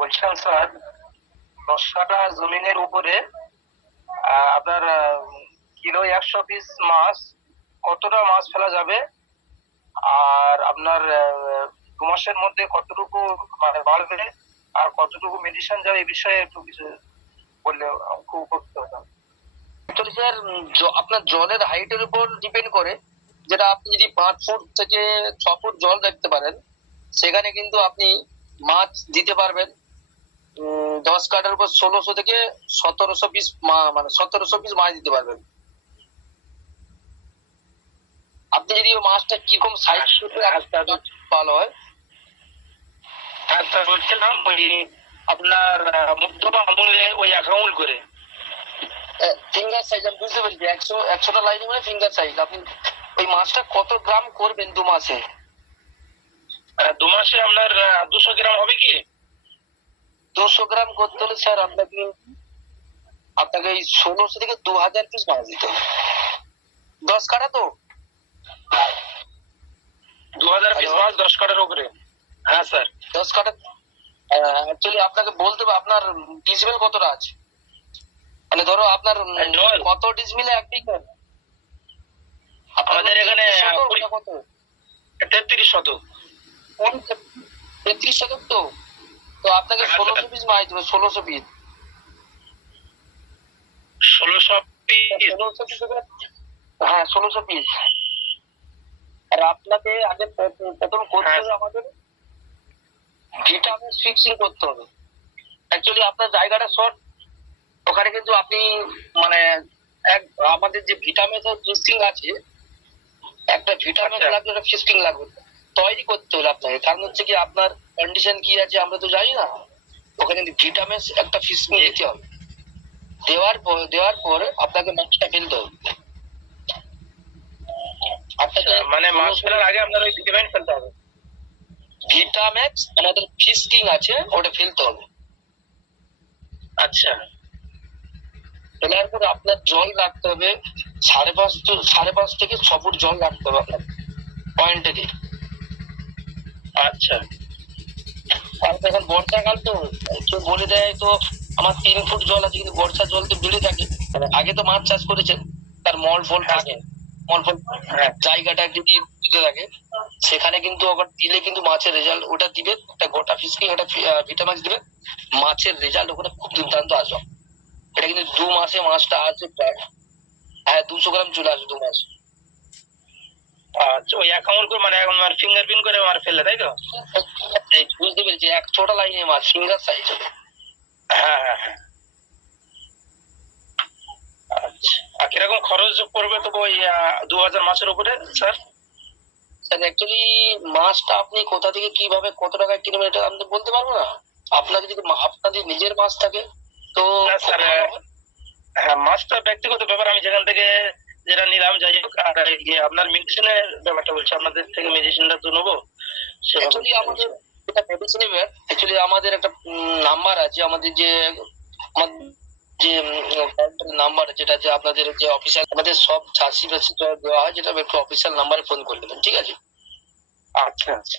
বলছিলাম স্যার, 10 কাঠা জমিনের উপরে আপনার কিলো 100 পিস মাছ, কতটা মাছ ফেলা যাবে? আর আপনার 2 মাসের মধ্যে কতটুকু মানে বাড়বে আর কতটুকু মেডিসিন যাবে, এই বিষয়ে একটু কিছু বললে খুব উপকৃত হতাম। অ্যাকচুয়ালি স্যার, আপনার জলের হাইটের উপর ডিপেন্ড করে। যেটা আপনি যদি 5 ফুট থেকে 6 ফুট জল দেখতে পারেন, সেখানে কিন্তু আপনি মাছ দিতে পারবেন 10 কাঠার উপর 1600 থেকে 1700 পিস, মানে 1700 পিস মাছ দিতে পারবেন। আপনি যদি ওই মাছটা কিরকম সাইজ ভালো হয়। হ্যাঁ স্যার, বলছিলাম ওই আপনার মধ্যমা আমুলে ওই 1 আঙুল করে ফিঙ্গার সাইজ, আমি বুঝতে পেরেছি। 100টা লাইন মানে ফিঙ্গার সাইজ। আপনি ওই মাছটা কত গ্রাম করবেন 2 মাসে? 2 মাসে আপনার 200 গ্রাম হবে কি? 200 গ্রাম করতে হলে স্যার আপনাকে এই 1600 থেকে 2000 পিস মাছ দিতে হবে। 10 কাঠা তো 2000 পিস মাছ 10 কাঠার উপরে। হ্যাঁ স্যার। 10 কাঠা। অ্যাকচুয়ালি আপনাকে বলতে হবে আপনার ডিসমিল কতটা আছে। মানে ধরো আপনার কত ডিসমিলে 1 বিঘা? আমাদের এখানে কত? 33 শতক। 33 শতক তো। তো আপনাকে 1600 পিস মাছ দেবে। 1600 পিস। 1600 পিস। হ্যাঁ, 1600 পিস। আর আপনাকে আগে প্রথম করতে হবে আমাদের ভিটামিন ফিক্সিং করতে হবে। অ্যাকচুয়ালি আপনার জায়গাটা শর্ট, ওখানে কিন্তু আপনি মানে আমাদের যে ভিটামিন ফিক্সিং আছে, একটা ভিটামিন লাগবে, একটা ফিক্সিং লাগবে, তৈরি করতে হলে আপনাকে। কারণ হচ্ছে কি, আপনার কন্ডিশন কি আছে আমরা তো জানি না। ওখানে ভিটামিন একটা ফিক্সিং দিতে হবে। দেওয়ার পর আপনাকে মাছটা ফেলতে হবে। মানে মাছ ফেলার আগে আপনার ওই ভিটামিন ফেলতে হবে। ভিটাম্যাক্স আমাদের ফিক্সিং আছে, ওটা ফেলতে হবে। আচ্ছা। ফেলার পর আপনার জল রাখতে হবে 5.5 থেকে 6 ফুট জল রাখতে হবে আপনার পয়েন্টে দিয়ে। আচ্ছা। আর এখন বর্ষাকাল তো কেউ বলে দেয় তো আমার 3 ফুট জল আছে, কিন্তু বর্ষার জল তো বেড়ে থাকে। আগে তো মাছ চাষ করেছেন, তার মল ফল থাকে, মল ফল জায়গাটা যদি দিতে থাকে, সেখানে কিন্তু আবার দিলে কিন্তু মাছের রেজাল্ট ওটা দিবে। একটা গোটা ফিসকি, একটা ভিটামিন দিবে, মাছের রেজাল্ট ওখানে খুব দুর্দান্ত আসবে। এটা কিন্তু 2 মাসে মাছটা আসবে প্রায়। হ্যাঁ, 200 গ্রাম চলে আসবে 2 মাসে। আচ্ছা, ওই 1 আঙুল করে মানে আমার ফিঙ্গারপ্রিন্ট করে আমার ফেললে, তাই তো? বুঝতে পেরেছি। 100টা লাইনে মাছ ফিঙ্গার সাইজ হবে। হ্যাঁ হ্যাঁ হ্যাঁ। আচ্ছা, আর কিরকম খরচ পড়বে তো ওই 2000 মাছের উপরে স্যার? স্যার অ্যাকচুয়ালি মাছটা আপনি কোথা থেকে কিভাবে কত টাকায় কিনবেন এটা আমি বলতে পারবো না। আপনার যদি নিজের মাছ থাকে তো স্যার, হ্যাঁ মাছটা ব্যক্তিগত ব্যাপার। আমি যেখান থেকে যেটা নিলাম, যাই হোক। আর আপনার মেডিসিনের ব্যাপারটা বলছি, আপনাদের থেকে মেডিসিনটা তো নেবো। অ্যাকচুয়ালি আমাদের যেটা মেডিসিনের অ্যাকচুয়ালি আমাদের একটা নাম্বার আছে, আমাদের যে নাম্বার, যেটা যে আপনাদের যে অফিসিয়াল, আমাদের সব চাষি বাসি দেওয়া হয়, যেটা একটু অফিসিয়াল নাম্বারে ফোন করে দেবেন, ঠিক আছে? আচ্ছা আচ্ছা।